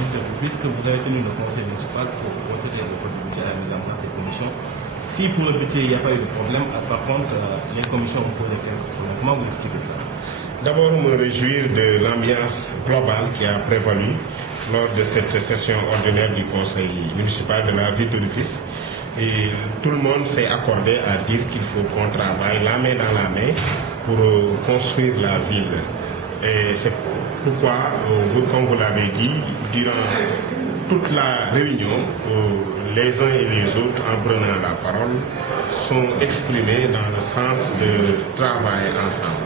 ville de Rufisque, vous avez tenu le conseil municipal pour procéder au budget à la mise en place des commissions. Si pour le budget il n'y a pas eu de problème, par contre les commissions ont posé quelques problèmes. Comment vous expliquez cela? D'abord, me réjouir de l'ambiance globale qui a prévalu lors de cette session ordinaire du conseil municipal de la ville de Rufisque. Et tout le monde s'est accordé à dire qu'il faut qu'on travaille la main dans la main pour construire la ville. Et c'est pourquoi, comme vous l'avez dit, durant toute la réunion, les uns et les autres, en prenant la parole, sont exprimés dans le sens de travailler ensemble.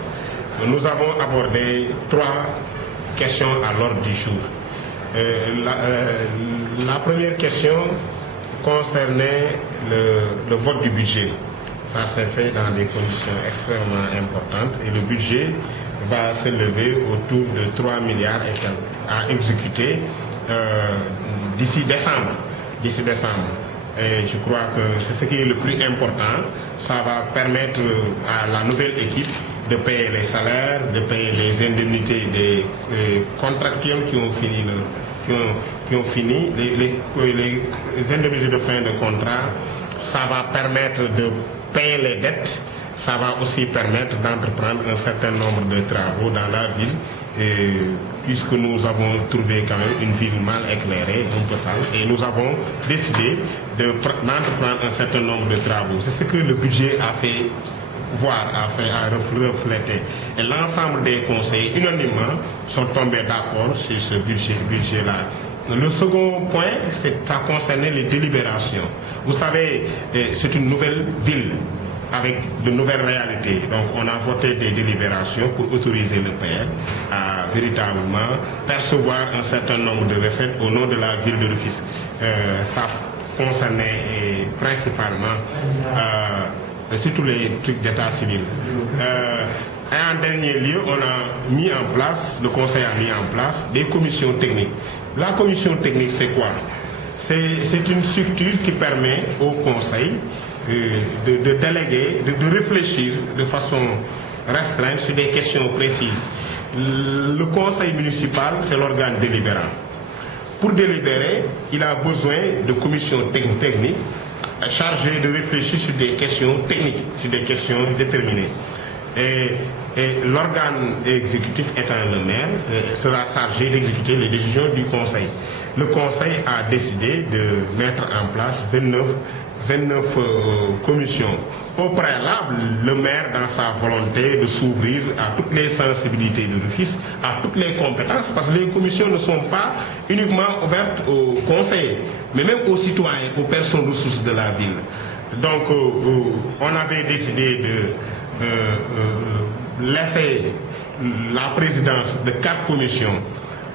Nous avons abordé 3 questions à l'ordre du jour. La première question concernait le vote du budget. Ça s'est fait dans des conditions extrêmement importantes et le budget va s'élever autour de 3 milliards à exécuter d'ici décembre. Et je crois que c'est ce qui est le plus important. Ça va permettre à la nouvelle équipe de payer les salaires, de payer les indemnités des contractuels qui ont fini les indemnités de fin de contrat. Ça va permettre de payer les dettes. Ça va aussi permettre d'entreprendre un certain nombre de travaux dans la ville, puisque nous avons trouvé quand même une ville mal éclairée, un peu sale, et nous avons décidé d'entreprendre un certain nombre de travaux. C'est ce que le budget a fait voir, à refléter. Et l'ensemble des conseils, unanimement, sont tombés d'accord sur ce budget-là. Le second point, ça concernait les délibérations. Vous savez, c'est une nouvelle ville avec de nouvelles réalités. Donc on a voté des délibérations pour autoriser le PR à véritablement percevoir un certain nombre de recettes au nom de la ville de Rufisque. Ça concernait principalement surtout les trucs d'état civil. Et en dernier lieu, on a mis en place, le conseil a mis en place des commissions techniques. La commission technique, c'est quoi? C'est une structure qui permet au conseil de déléguer, de réfléchir de façon restreinte sur des questions précises. Le conseil municipal, c'est l'organe délibérant. Pour délibérer, il a besoin de commissions techniques chargées de réfléchir sur des questions techniques, sur des questions déterminées. Et l'organe exécutif étant le maire sera chargé d'exécuter les décisions du conseil. Le conseil a décidé de mettre en place 29 commissions. Au préalable, le maire, dans sa volonté de s'ouvrir à toutes les sensibilités de Rufisque, à toutes les compétences, parce que les commissions ne sont pas uniquement ouvertes aux conseillers, mais même aux citoyens, aux personnes ressources de la ville. Donc, on avait décidé de laisser la présidence de 4 commissions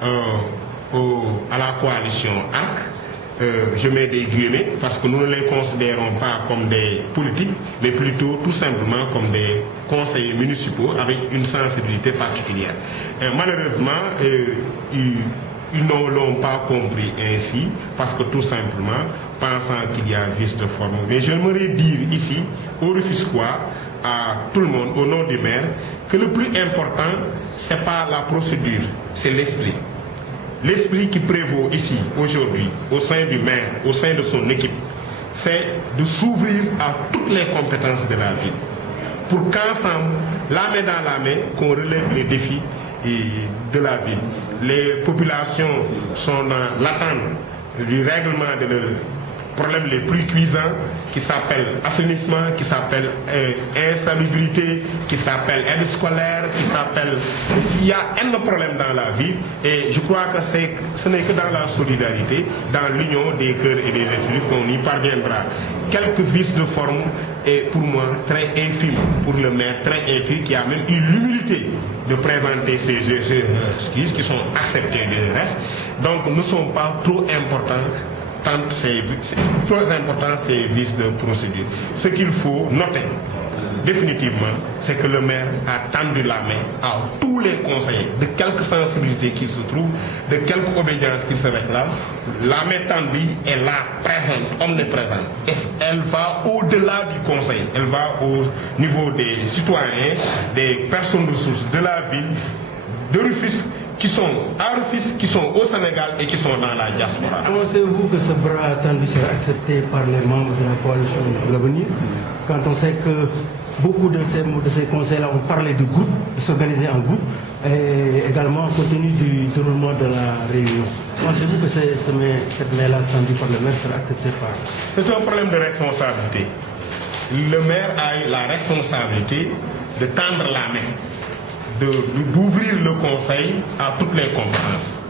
à la coalition ARC. Je mets des guillemets parce que nous ne les considérons pas comme des politiques, mais plutôt tout simplement comme des conseillers municipaux avec une sensibilité particulière. Malheureusement, ils ne l'ont pas compris ainsi parce que tout simplement, pensant qu'il y a vice de forme. Mais j'aimerais dire ici, aux Rufisquois, à tout le monde, au nom du maire, que le plus important, ce n'est pas la procédure, c'est l'esprit. L'esprit qui prévaut ici, aujourd'hui, au sein du maire, au sein de son équipe, c'est de s'ouvrir à toutes les compétences de la ville. Pour qu'ensemble, la main dans la main, qu'on relève les défis de la ville. Les populations sont dans l'attente du règlement de leurs problèmes les plus cuisants, qui s'appellent assainissement, qui s'appelle insalubrité, qui s'appelle aide scolaire, qui s'appelle... Il y a un problème dans la vie et je crois que ce n'est que dans la solidarité, dans l'union des cœurs et des esprits qu'on y parviendra. Quelques vices de forme est pour moi très infime, pour le maire très infime, qui a même eu l'humilité de présenter ces excuses qui sont acceptées du reste. Donc ne sont pas trop importants. Tant c'est très important ces vices de procédure. Ce qu'il faut noter définitivement, c'est que le maire a tendu la main à tous les conseillers, de quelque sensibilité qu'ils se trouvent, de quelque obédience qu'ils se réclament. La main tendue est là, présente, omniprésente. Et elle va au-delà du conseil, elle va au niveau des citoyens, des personnes ressources de la ville, de Rufisque, qui sont à Rufisque, qui sont au Sénégal et qui sont dans la diaspora. Pensez-vous que ce bras tendu sera accepté par les membres de la coalition de l'avenir, quand on sait que beaucoup de ces conseils-là ont parlé de groupe, de s'organiser en groupe, et également compte tenu du déroulement de la réunion? Pensez-vous que cette main-là tendue par le maire sera acceptée par... C'est un problème de responsabilité. Le maire a eu la responsabilité de tendre la main, d'ouvrir le conseil à toutes les compétences.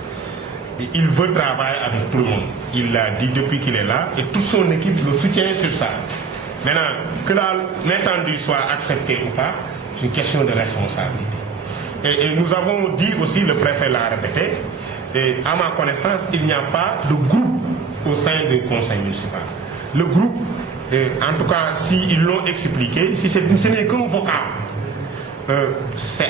Et il veut travailler avec tout le monde. Il l'a dit depuis qu'il est là et toute son équipe le soutient sur ça. Maintenant, que la main tendue soit acceptée ou pas, c'est une question de responsabilité. Et nous avons dit aussi, le préfet l'a répété, et à ma connaissance, il n'y a pas de groupe au sein du conseil municipal. Le groupe, en tout cas, s'ils l'ont expliqué, si ce n'est qu'un vocal, ça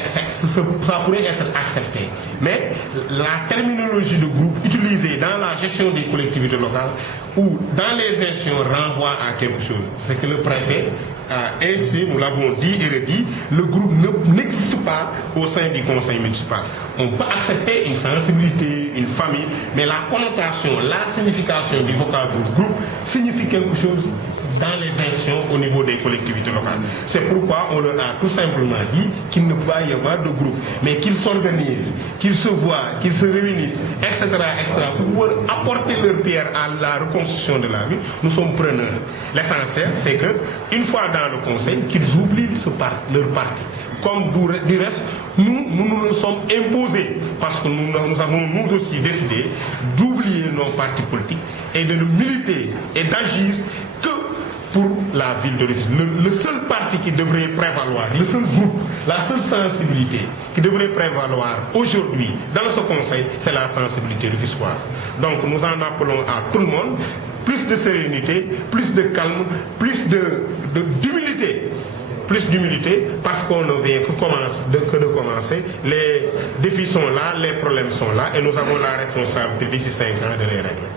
pourrait être accepté. Mais la terminologie de groupe utilisée dans la gestion des collectivités locales ou dans les institutions renvoie à quelque chose. C'est que le préfet a ainsi, nous l'avons dit et redit, le groupe n'existe pas au sein du conseil municipal. On peut accepter une sensibilité, une famille, mais la connotation, la signification du vocal de groupe signifie quelque chose dans les institutions au niveau des collectivités locales. C'est pourquoi on leur a tout simplement dit qu'il ne peut pas y avoir de groupe, mais qu'ils s'organisent, qu'ils se voient, qu'ils se réunissent, etc., pour pouvoir apporter leur pierre à la reconstruction de la vie. Nous sommes preneurs. L'essentiel, c'est qu'une fois dans le conseil, qu'ils oublient leur parti. Comme du reste, nous nous sommes imposés, parce que nous avons nous aussi décidé d'oublier nos partis politiques et de militer et d'agir que pour la ville de Rufisque. Le seul parti qui devrait prévaloir, le seul groupe, la seule sensibilité qui devrait prévaloir aujourd'hui dans ce conseil, c'est la sensibilité rufisquoise. Donc nous en appelons à tout le monde, plus de sérénité, plus de calme, plus d'humilité. Plus d'humilité, parce qu'on ne vient que de commencer. Les défis sont là, les problèmes sont là, et nous avons la responsabilité d'ici 5 ans de les régler.